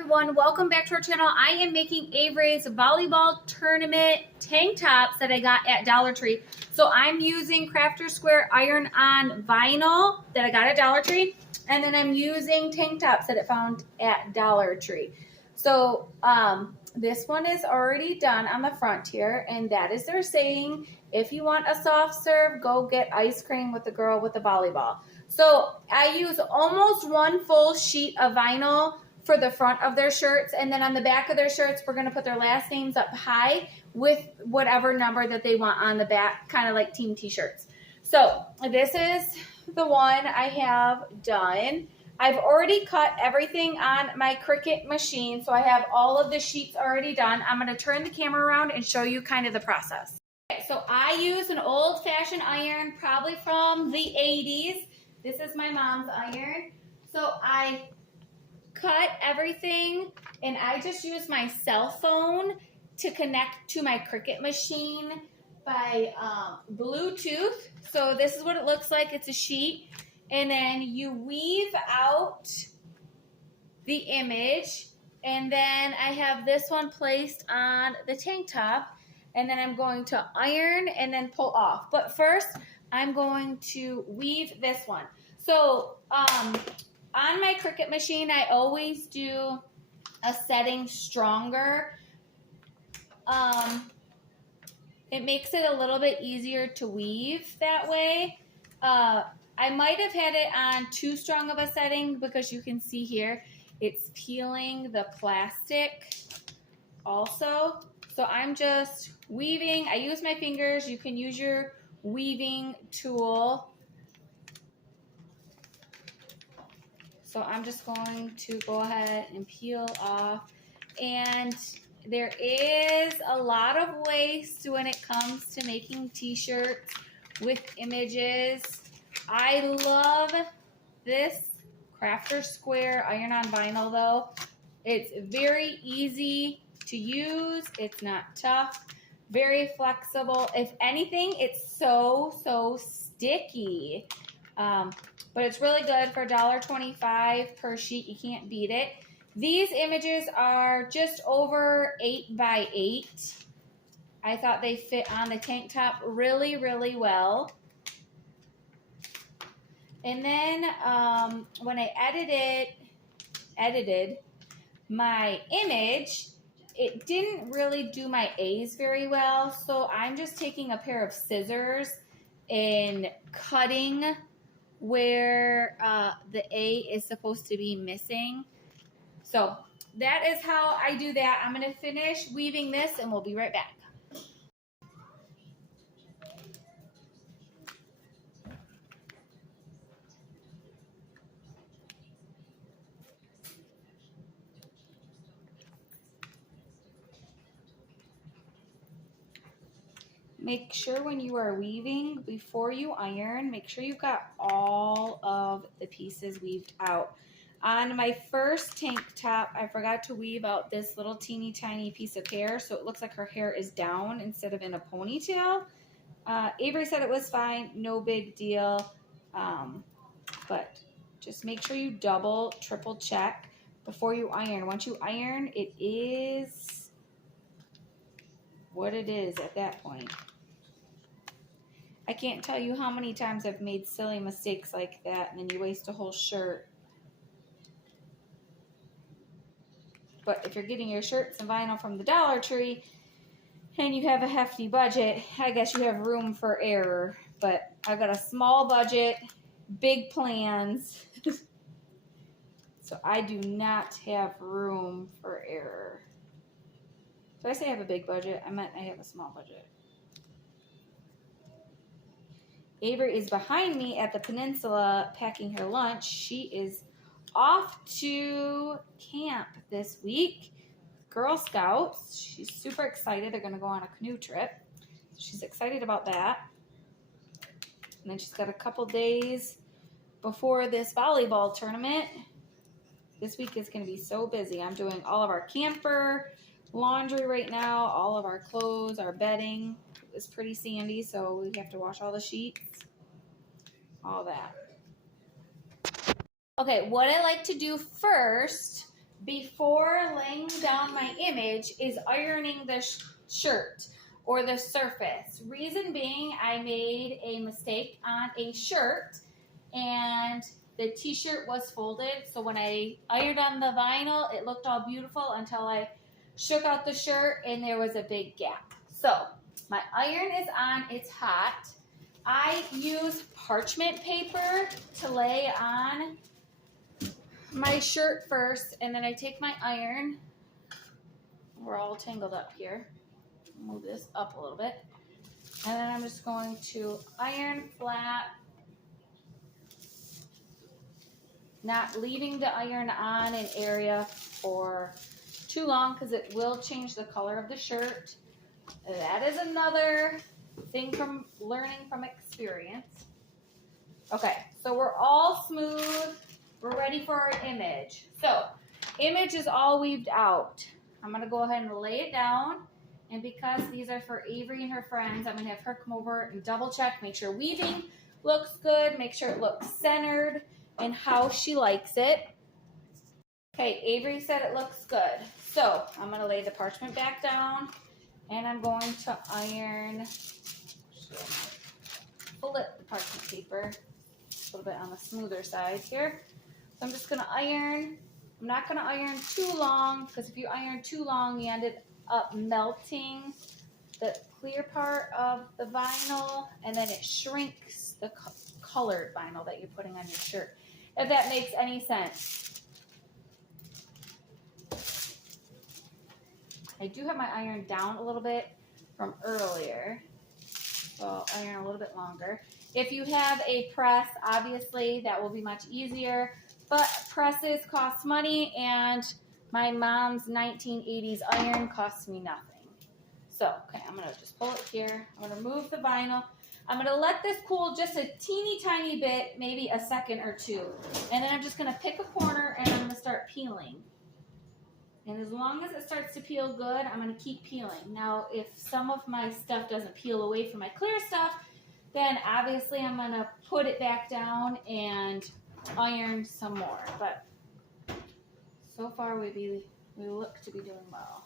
everyone, welcome back to our channel. I am making Avery's volleyball tournament tank tops that I got at Dollar Tree. So I'm using Crafter Square iron-on vinyl that I got at Dollar Tree, and then I'm using tank tops that I found at Dollar Tree. So this one is already done on the front here, and that is their saying, if you want a soft serve, go get ice cream with the girl with the volleyball. So I use almost one full sheet of vinyl for the front of their shirts, and then on the back of their shirts we're going to put their last names up high with whatever number that they want on the back, kind of like team t-shirts. So this is the one I have done. I've already cut everything on my Cricut machine, so I have all of the sheets already done. I'm going to turn the camera around and show you kind of the process. Okay, so I use an old-fashioned iron, probably from the 80s. This is my mom's iron. So I cut everything, and I just use my cell phone to connect to my Cricut machine by Bluetooth. So this is what it looks like. It's a sheet, and then you weave out the image, and then I have this one placed on the tank top, and then I'm going to iron and then pull off. But first, I'm going to weave this one. So on my Cricut machine, I always do a setting stronger. It makes it a little bit easier to weave that way. I might have had it on too strong of a setting because you can see here, it's peeling the plastic also. So I'm just weaving. I use my fingers. You can use your weaving tool. So I'm just going to go ahead and peel off. And there is a lot of waste when it comes to making t-shirts with images. I love this Crafter Square iron-on vinyl though. It's very easy to use. It's not tough. Very flexible. If anything, it's so sticky. But it's really good for $1.25 per sheet. You can't beat it. These images are just over 8 by 8. I thought they fit on the tank top really well. And then when I edited my image, it didn't really do my A's very well. So I'm just taking a pair of scissors and cutting where the A is supposed to be missing. So that is how I do that. I'm going to finish weaving this and we'll be right back. Make sure when you are weaving, before you iron, make sure you've got all of the pieces weaved out. On my first tank top, I forgot to weave out this little teeny tiny piece of hair, so it looks like her hair is down instead of in a ponytail. Avery said it was fine, no big deal, but just make sure you double, triple check before you iron. Once you iron, it is what it is at that point. I can't tell you how many times I've made silly mistakes like that, and then you waste a whole shirt. But if you're getting your shirts and vinyl from the Dollar Tree and you have a hefty budget, I guess you have room for error. But I've got a small budget, big plans, so I do not have room for error. Did I say I have a big budget? I meant I have a small budget. Avery is behind me at the peninsula packing her lunch. She is off to camp this week. Girl Scouts. She's super excited. They're going to go on a canoe trip. She's excited about that. And then she's got a couple days before this volleyball tournament. This week is going to be so busy. I'm doing all of our camper laundry right now, all of our clothes, our bedding. It's pretty sandy, so we have to wash all the sheets, all that. Okay, what I like to do first before laying down my image is ironing the shirt or the surface. Reason being, I made a mistake on a shirt and the t-shirt was folded. So when I ironed on the vinyl, it looked all beautiful until I shook out the shirt and there was a big gap. So my iron is on, it's hot. I use parchment paper to lay on my shirt first, and then I take my iron. We're all tangled up here. Move this up a little bit. And then I'm just going to iron flat, not leaving the iron on an area for too long because it will change the color of the shirt. That is another thing from learning from experience. Okay, so we're all smooth. We're ready for our image. So, image is all weaved out. I'm going to go ahead and lay it down. And because these are for Avery and her friends, I'm going to have her come over and double check, make sure weaving looks good, make sure it looks centered and how she likes it. Okay, Avery said it looks good. So, I'm going to lay the parchment back down and I'm going to iron, flip the parchment paper a little bit on the smoother side here. So I'm just going to iron. I'm not going to iron too long because if you iron too long, you ended up melting the clear part of the vinyl and then it shrinks the colored vinyl that you're putting on your shirt, if that makes any sense. I do have my iron down a little bit from earlier, so I'll iron a little bit longer. If you have a press, obviously that will be much easier. But presses cost money, and my mom's 1980s iron costs me nothing. So, okay, I'm going to just pull it here. I'm going to remove the vinyl. I'm going to let this cool just a teeny tiny bit, maybe a second or two. And then I'm just going to pick a corner, and I'm going to start peeling. And as long as it starts to peel good, I'm going to keep peeling. Now, if some of my stuff doesn't peel away from my clear stuff, then obviously I'm going to put it back down and iron some more, but so far we look to be doing well.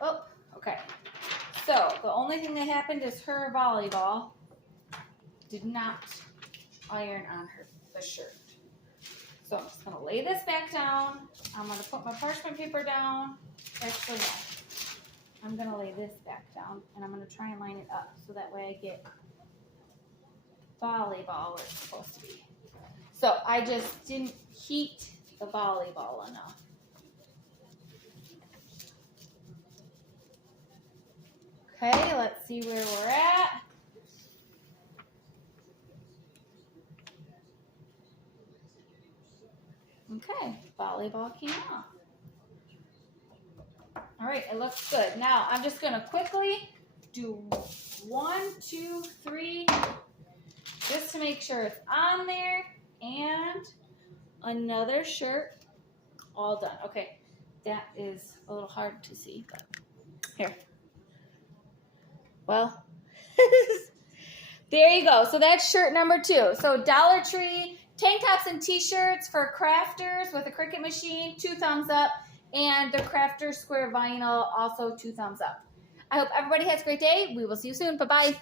Oh, okay. So the only thing that happened is her volleyball did not iron on the shirt. So I'm just going to lay this back down. I'm going to put my parchment paper down. Actually, no. I'm going to lay this back down, and I'm going to try and line it up so that way I get volleyball where it's supposed to be. So I just didn't heat the volleyball enough. Okay, let's see where we're at. Okay, volleyball came off. All right, it looks good. Now, I'm just going to quickly do 1, 2, 3, just to make sure it's on there, and another shirt, all done. Okay, that is a little hard to see, but here. Well, there you go. So that's shirt number 2. So Dollar Tree, tank tops and t-shirts for crafters with a Cricut machine, 2 thumbs up. And the Crafter Square Vinyl, also 2 thumbs up. I hope everybody has a great day. We will see you soon. Bye-bye.